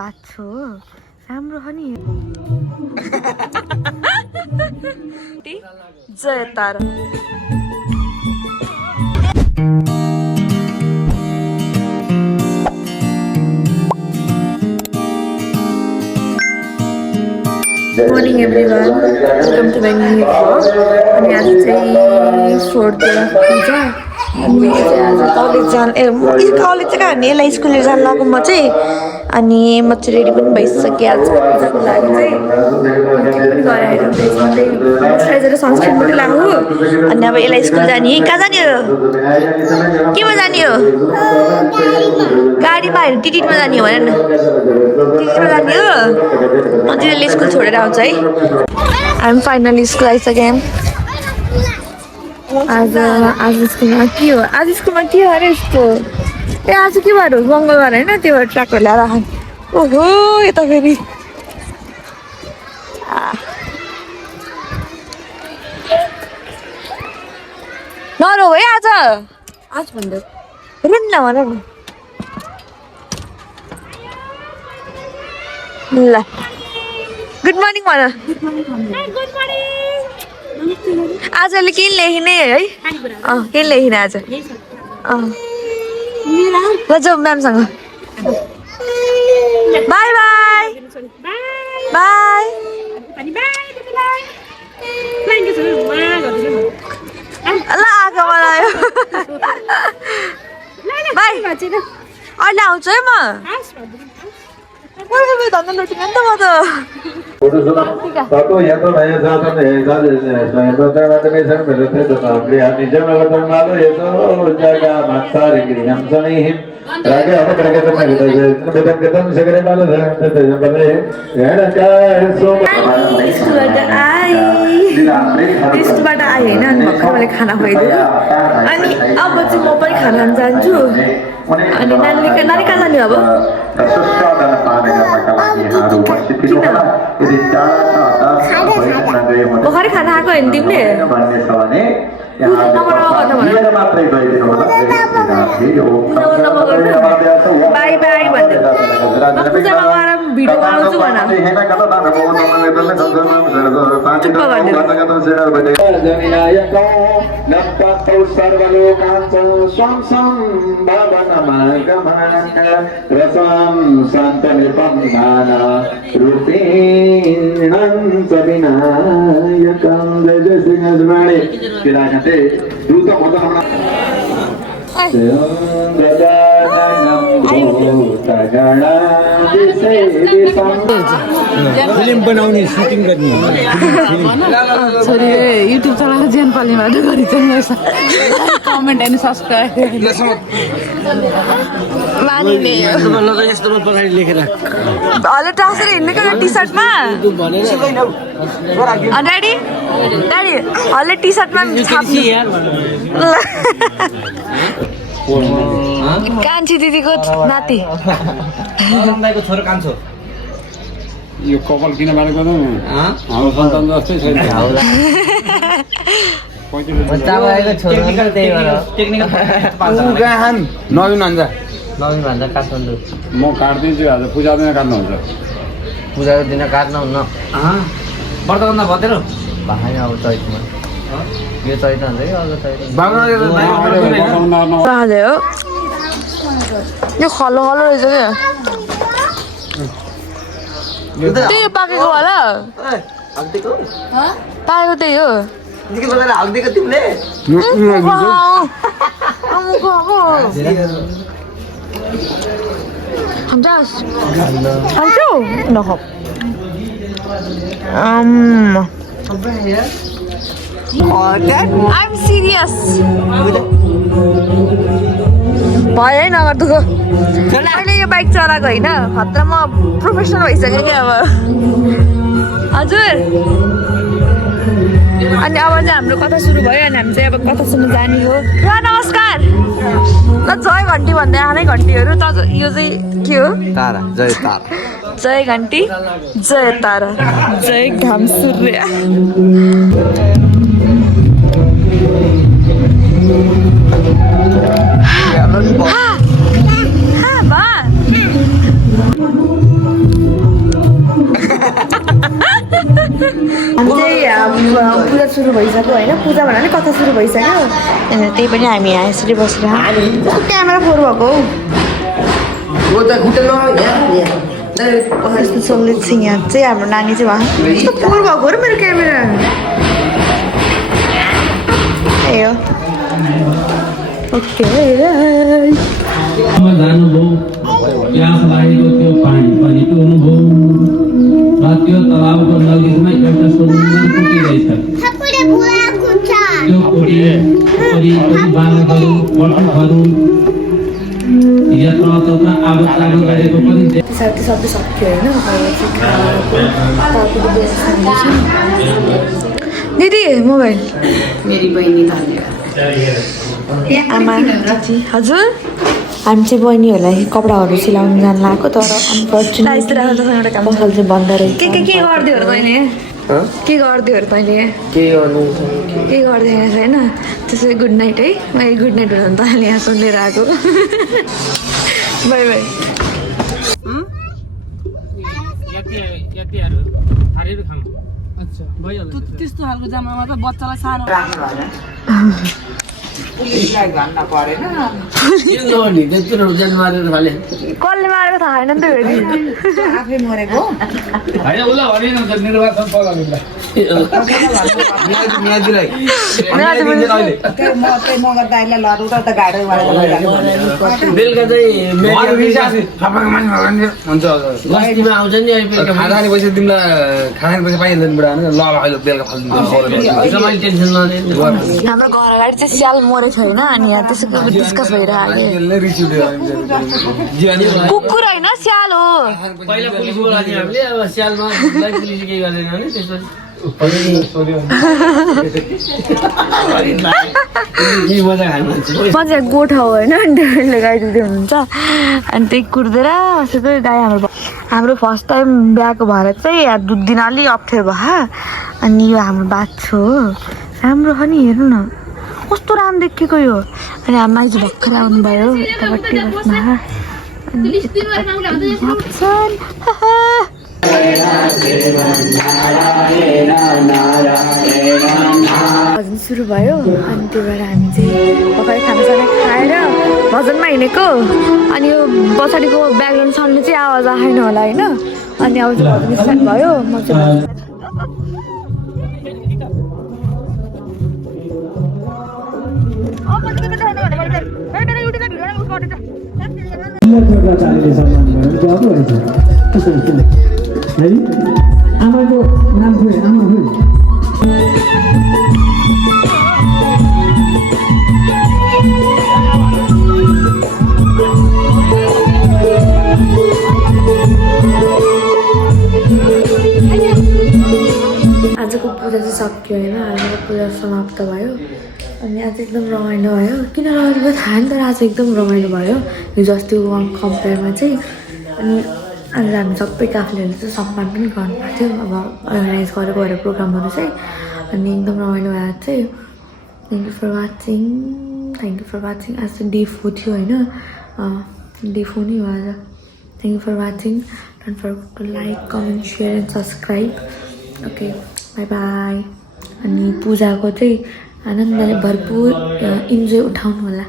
बाछो राम्रो हो नि जय तारा Morning everyone, welcome to my new vlog. अनि आज चाहिँ 4th day of पूजा अनि आज कलेज जान कलेज चाहिँ कहाँ एलआई स्कुल जान लाग्यो म चाहिँ अनि म चाहिँ रेडी पनि भइसकेँ आज पूजाको लागि चाहिँ पनि गएर मोइस्चराइजर र सनस्क्रिन पनि लाग्यो अनि अब एलआई स्कुल जाने कहाँ जाने हो केमा जाने हो गाडीमा होइन टिटिटमा जाने हो भन न टिटिटमा जाने हो म चाहिँ स्कुल छोडेर आउँछ है हामी फाइनली स्कुल आइसक्यौँ आज स्कुलमा के हो आज स्कुलमा के हो अरे यस्तो ए आज के बार हो मङ्गलबार होइन त्यो भएर ट्र्याकहरू ल्याएर आएको ओहो यता फेरि नरो है आज भन्दा रुन्न भन ल गुड मर्निङ भन आजले के लेखिने है के लेखिने आज ल जाऊ म्यामसँग बाई बाई बाई ल आएको मलाई बाई अहिले आउँछु है म धन्दा लुटिने नि त म त स्कुलबाट आएँ होइन अनि भर्खर मैले खाना खुवाइदियो अनि अब चाहिँ म पनि खाना खान जान्छु अनि नानी कहाँ जाने अब भर्खरै खाना खाएको होइन तिमीले बाई बाई भन्यो पूजामा गएर भिडियो बनाउँछु भन चुप्प फिल्म बनाउने सुटिङ गर्ने छोरी युट्युब चलाएको ज्यान पाल्नेबाट गरिदिनु कमेन्ट एन्ड सब्सक्राइब मानिने यस्तोमा पछाडि लेखेर हले ट्रान्सफर हिँड्ने क्या टी सर्टमा ड्याडी ड्याडी हले टी सर्टमा कान्छी दिदीको नाति छोरो कान्छो यो कपाल किन बारेको हाम्रो सन्तान जस्तै छैन नवीन भन्छ काठमाडौँ म काट्दिन्छु आज पूजा दिन काट्नुहुन्छ पूजाको दिन काट्नुहुन्न व्रत गर्दा भतेरो भाइ अब चैतमा यो चैत हुन्छ कि अर्को चैत हो यो खलो खलो रहेछ क्या त्यही पाकेको होला पाकेको त्यही हो खान्छौ नखाऊ I'm serious. भयो है नगर दुःख अहिले यो बाइक चलाएको होइन खतरा म प्रोफेसनल भइसक्यो क्या अब हजुर अनि अब चाहिँ हाम्रो कथा सुरु भयो अनि हामी चाहिँ अब कथा सुन्नु जाने हो र नमस्कार ल जय घन्टी भन्दै आएनै घन्टीहरू त यो चाहिँ के हो तारा जय तारा जय घन्टी जय तारा जय घाम सूर्य हामी चाहिँ पूजा सुरु भइसक्यो होइन पूजा भनेर नि कथा सुरु भइसक्यो अनि त्यही पनि हामी यहाँ यसरी बसेर क्यामेरा फोर भएको हौ यस्तो सल्लित सिंह यहाँ चाहिँ हाम्रो नानी चाहिँ भयो यस्तो फोर भएको र मेरो क्यामेरा ए हो ओके जानुभयो प्यास लागेको त्यो पानी पनि पिउनुभयो र त्यो तलाउको नजिकमा एउटा सुन्दर कुटी रहेछ त्यो कुटी वरिपरि बालकहरू पटुहरू यत्रतत्र आवाज गरेको पनि साथी सबै सक्यो होइन दिदी मोबाइल मेरी बहिनी धन्यवाद आमा हजुर हामी चाहिँ बहिनीहरूलाई कपडाहरू सिलाउनु जानु लाग्यो तर अनफर्चुनेटली पसल चाहिँ बन्द रहेछ के गरिदियो तैँले के गरिदियो तैँले के गर्दैन छैन त्यसै गुड नाइट है मैले गुड नाइट भन्नु तैँले यहाँ सुनेर आएको बाई बाई त्यस्तो खालको जामामा त बच्चालाई सानो कसले मारेको थाहा छैन नि त आफै मरेको बेलुका बस्तीमा आउँछ नि खाना पैसा तिमीलाई खाना पैसा पाइँदैन बुढा ल बेलुका मैले टेन्सन नलिनु हाम्रो घर अगाडि चाहिँ स्याल मरेको छैन अनि यहाँ त्यसको डिस्कस भइरहेको कुकुर होइन स्याल हो पहिला पुलिस बोलाउने हामीले अब स्यालमा पुलिस केही गर्दैन भने त्यसपछि मजा गोठ हो होइन डेढले गाई दुधे हुनुहुन्छ अनि त्यही कुर्देर बसेको गाई हाम्रो फर्स्ट टाइम बिहाको भएर चाहिँ यहाँ दुध दिन अलिक अप्ठ्यारो भयो अनि यो हाम्रो बाछो हो राम्रो हो नि हेर्नु न कस्तो राम्रो देखेको यो अनि हाम्रो माइजू भर्खर आउनुभयो यतापट्टि बस्न अनि भजन सुरु भयो अनि त्यो भएर हामी चाहिँ भर्खरै खानासाना खाएर भजनमा हिँडेको अनि यो पछाडिको ब्याकग्राउन्ड साउन्डले चाहिँ आवाज आएन होला होइन अनि अब चाहिँ भजन स्टार्ट भयो म चाहिँ आमाको नाम खोइ आमा खोइ आजको पूजा चाहिँ सक्यो होइन आजको पूजा समाप्त भयो अनि आज एकदम रमाइलो भयो किन रमाइलो भयो थाहा नि तर आज एकदम रमाइलो भयो हिजो अस्तिको कम्पेयरमा चाहिँ अनि आज हामी सबै काफलेहरूले चाहिँ सम्मान पनि गर्नुपर्को थियो अब अर्गनाइज गरेको भएर प्रोग्रामहरू चाहिँ अनि एकदम रमाइलो भएर चाहिँ थ्याङ्क यू फर वाचिङ आज चाहिँ डे 4 थियो होइन डे 4 नै हो आज thank you for watching don't forget to like comment share and subscribe okay bye bye अनि पूजाको चाहिँ आनन्दले भरपुर इन्जोय उठाउनु होला